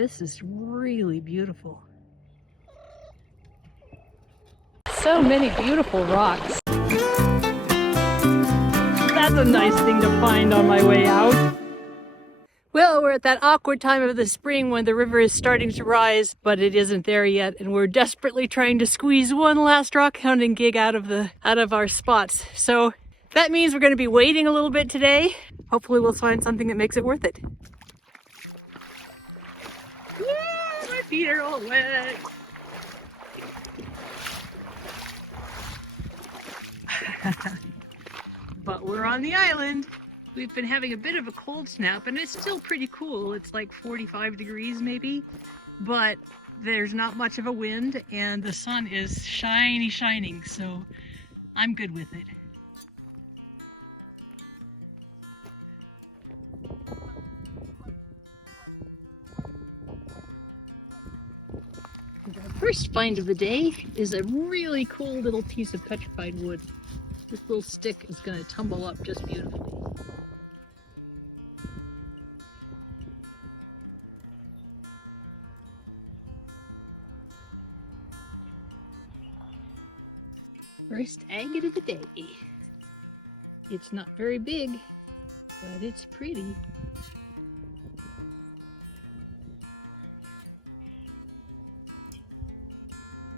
This is really beautiful. So many beautiful rocks. That's a nice thing to find on my way out. Well, we're at that awkward time of the spring when the river is starting to rise, but it isn't there yet, and we're desperately trying to squeeze one last rock hounding gig out of our spots. So that means we're going to be waiting a little bit today. Hopefully we'll find something that makes it worth it. Yeah, my feet are all wet. But we're on the island. We've been having a bit of a cold snap, and it's still pretty cool. It's like 45 degrees maybe, but there's not much of a wind, and the sun is shining, so I'm good with it. Our first find of the day is a really cool little piece of petrified wood. This little stick is going to tumble up just beautifully. First agate of the day. It's not very big, but it's pretty.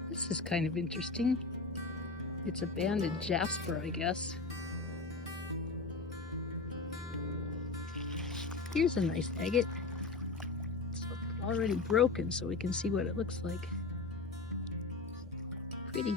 This is kind of interesting. It's a banded Jasper, I guess. Here's a nice agate. It's already broken, so we can see what it looks like. Pretty.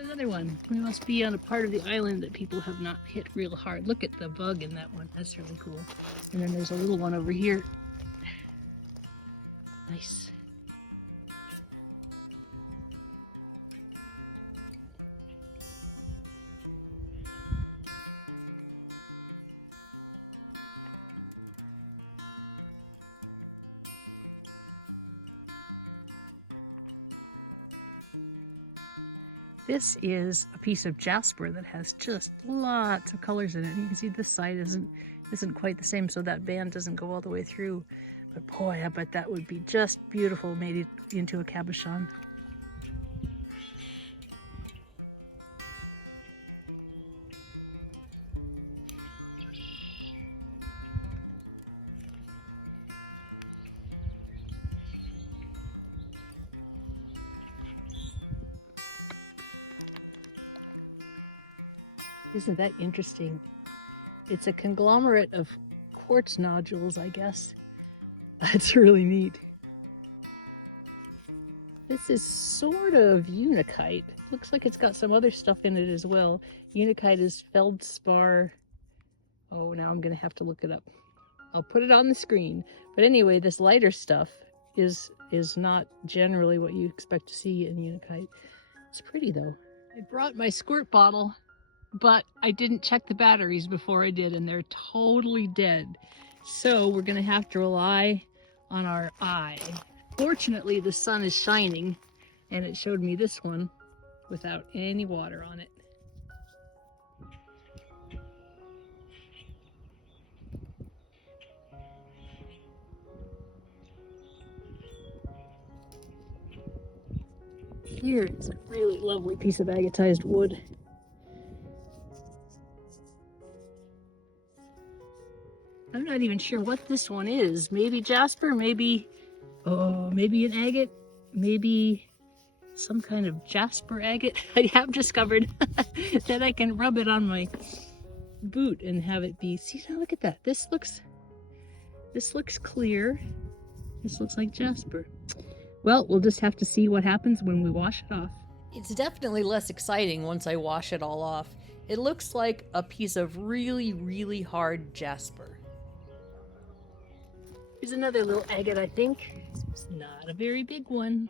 Another one. We must be on a part of the island that people have not hit real hard. Look at the bug in that one. That's really cool. And then there's a little one over here. Nice. This is a piece of Jasper that has just lots of colors in it. You can see this side isn't quite the same, so that band doesn't go all the way through. But boy, I bet that would be just beautiful made it into a cabochon. Isn't that interesting? It's a conglomerate of quartz nodules, I guess. That's really neat. This is sort of unakite. Looks like it's got some other stuff in it as well. Unakite is feldspar. Oh, now I'm gonna have to look it up. I'll put it on the screen. But anyway, this lighter stuff is not generally what you expect to see in unakite. It's pretty though. I brought my squirt bottle, but I didn't check the batteries before I did, and they're totally dead. So we're gonna have to rely on our eye. Fortunately, the sun is shining, and it showed me this one without any water on it. Here is a really lovely piece of agatized wood. I'm not even sure what this one is. Maybe Jasper, maybe an agate, maybe some kind of Jasper agate. I have discovered that I can rub it on my boot and have it be, see, now look at that. This looks clear. This looks like Jasper. Well, we'll just have to see what happens when we wash it off. It's definitely less exciting once I wash it all off. It looks like a piece of really, really hard Jasper. Here's another little agate, I think. It's not a very big one,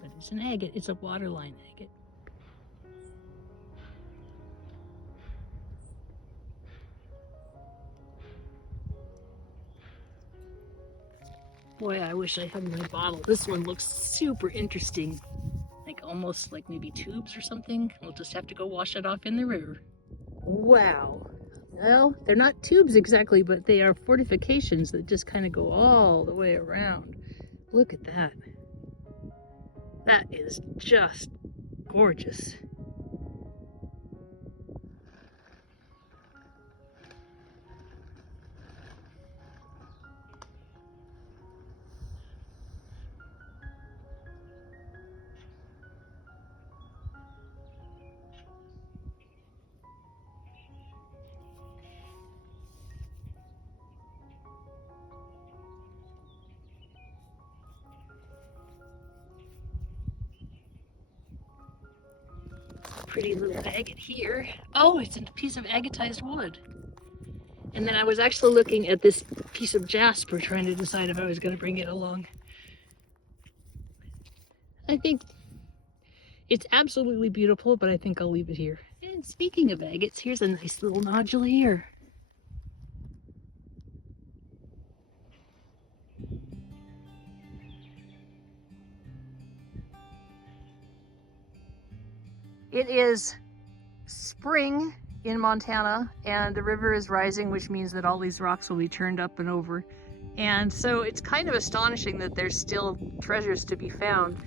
but it's an agate. It's a waterline agate. Boy, I wish I had my bottle. This one looks super interesting. Like almost like maybe tubes or something. We'll just have to go wash it off in the river. Wow. Well, they're not tubes exactly, but they are fortifications that just kind of go all the way around. Look at that. That is just gorgeous. Pretty little agate here. Oh, it's a piece of agatized wood. And then I was actually looking at this piece of jasper, trying to decide if I was going to bring it along. I think it's absolutely beautiful, but I think I'll leave it here. And speaking of agates, here's a nice little nodule here. It is spring in Montana and the river is rising, which means that all these rocks will be turned up and over. And so it's kind of astonishing that there's still treasures to be found.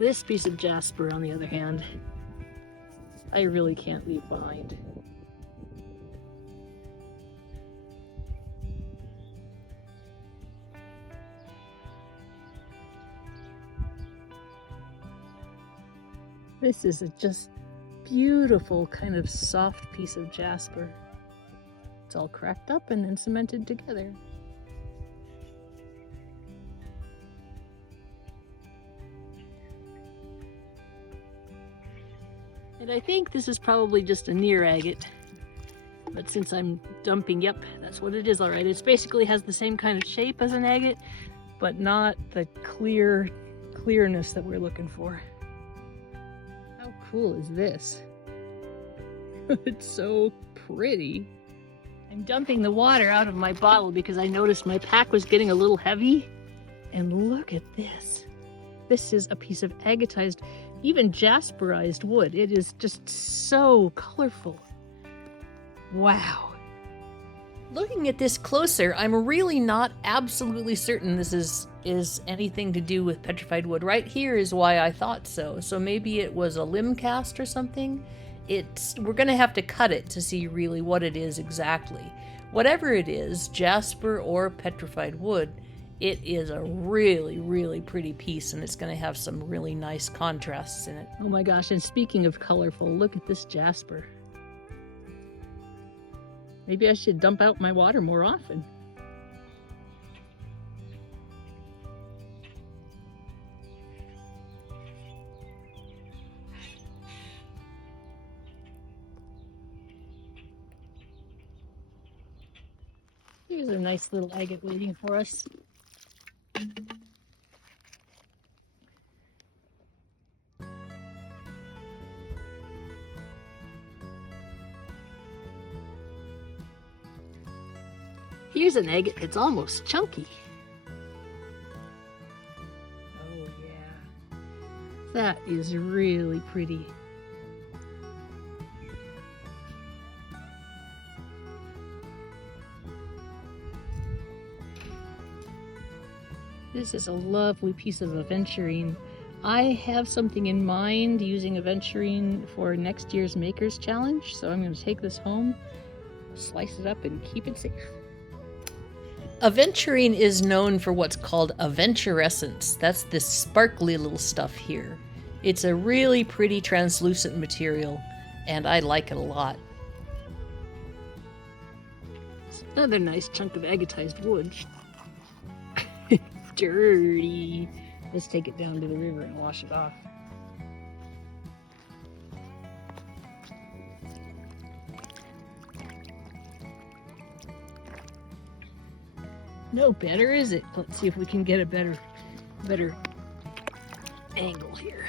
This piece of jasper, on the other hand, I really can't leave behind. This is a just beautiful kind of soft piece of jasper. It's all cracked up and then cemented together. And I think this is probably just a near agate. But since I'm dumping, yep, that's what it is, all right. It basically has the same kind of shape as an agate, but not the clearness that we're looking for. How cool is this? It's so pretty. I'm dumping the water out of my bottle because I noticed my pack was getting a little heavy. And look at this. This is a piece of agatized, even jasperized wood. It is just so colorful. Wow. Looking at this closer, I'm really not absolutely certain this is anything to do with petrified wood. Right here is why I thought so. So maybe it was a limb cast or something. We're gonna have to cut it to see really what it is exactly. Whatever it is, jasper or petrified wood, it is a really, really pretty piece, and it's gonna have some really nice contrasts in it. Oh my gosh, and speaking of colorful, look at this jasper. Maybe I should dump out my water more often. Here's a nice little agate waiting for us. Here's an agate that's almost chunky. Oh yeah, that is really pretty. This is a lovely piece of aventurine. I have something in mind using aventurine for next year's Makers Challenge, so I'm going to take this home, slice it up, and keep it safe. Aventurine is known for what's called aventurescence. That's this sparkly little stuff here. It's a really pretty translucent material, and I like it a lot. It's another nice chunk of agatized wood. Dirty. Let's take it down to the river and wash it off. No better, is it? Let's see if we can get a better angle here.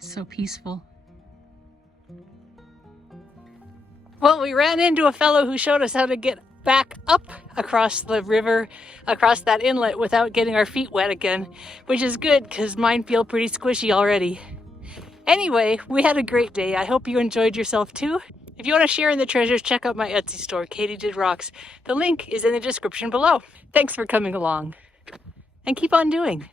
So peaceful. Well, we ran into a fellow who showed us how to get back up across the river, across that inlet without getting our feet wet again, which is good because mine feel pretty squishy already. Anyway, we had a great day. I hope you enjoyed yourself too. If you want to share in the treasures, check out my Etsy store, Katie Did Rocks. The link is in the description below. Thanks for coming along, and keep on doing.